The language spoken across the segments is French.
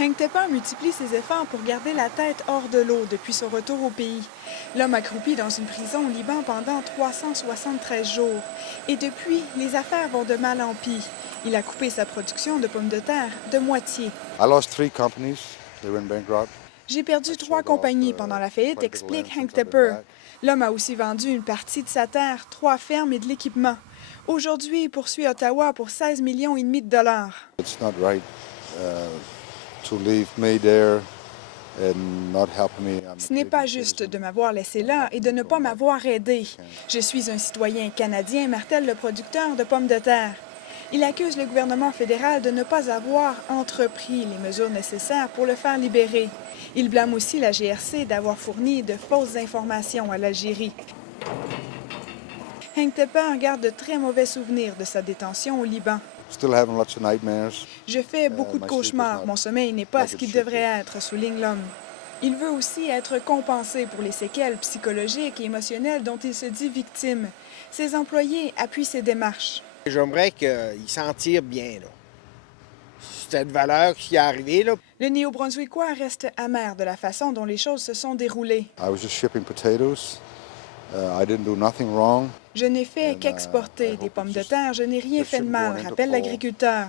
Hank Tepper multiplie ses efforts pour garder la tête hors de l'eau depuis son retour au pays. L'homme a croupi dans une prison au Liban pendant 373 jours. Et depuis, les affaires vont de mal en pis. Il a coupé sa production de pommes de terre de moitié. J'ai perdu 3 compagnies pendant la faillite, explique Hank Tepper. L'homme a aussi vendu une partie de sa terre, 3 fermes et de l'équipement. Aujourd'hui, il poursuit Ottawa pour 16,5 millions de dollars. Ce n'est pas juste de m'avoir laissé là et de ne pas m'avoir aidé. Je suis un citoyen canadien, martèle le producteur de pommes de terre. Il accuse le gouvernement fédéral de ne pas avoir entrepris les mesures nécessaires pour le faire libérer. Il blâme aussi la GRC d'avoir fourni de fausses informations à l'Algérie. Hank Tepper garde de très mauvais souvenirs de sa détention au Liban. Je fais beaucoup de cauchemars. Mon sommeil n'est pas ce qu'il devrait être, souligne l'homme. Il veut aussi être compensé pour les séquelles psychologiques et émotionnelles dont il se dit victime. Ses employés appuient ses démarches. J'aimerais qu'il s'en tire bien, là. Cette valeur qui est arrivée, là. Le Néo-Brunswickois reste amer de la façon dont les choses se sont déroulées. Je n'ai fait qu'exporter des pommes de terre, je n'ai rien fait de mal, rappelle l'agriculteur.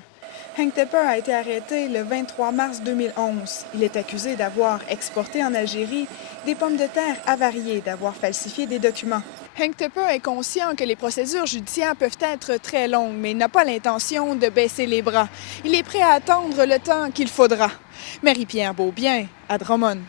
Hank Tepper a été arrêté le 23 mars 2011. Il est accusé d'avoir exporté en Algérie des pommes de terre avariées, d'avoir falsifié des documents. Hank Tepper est conscient que les procédures judiciaires peuvent être très longues, mais il n'a pas l'intention de baisser les bras. Il est prêt à attendre le temps qu'il faudra. Marie-Pierre Beaubien, à Drummond.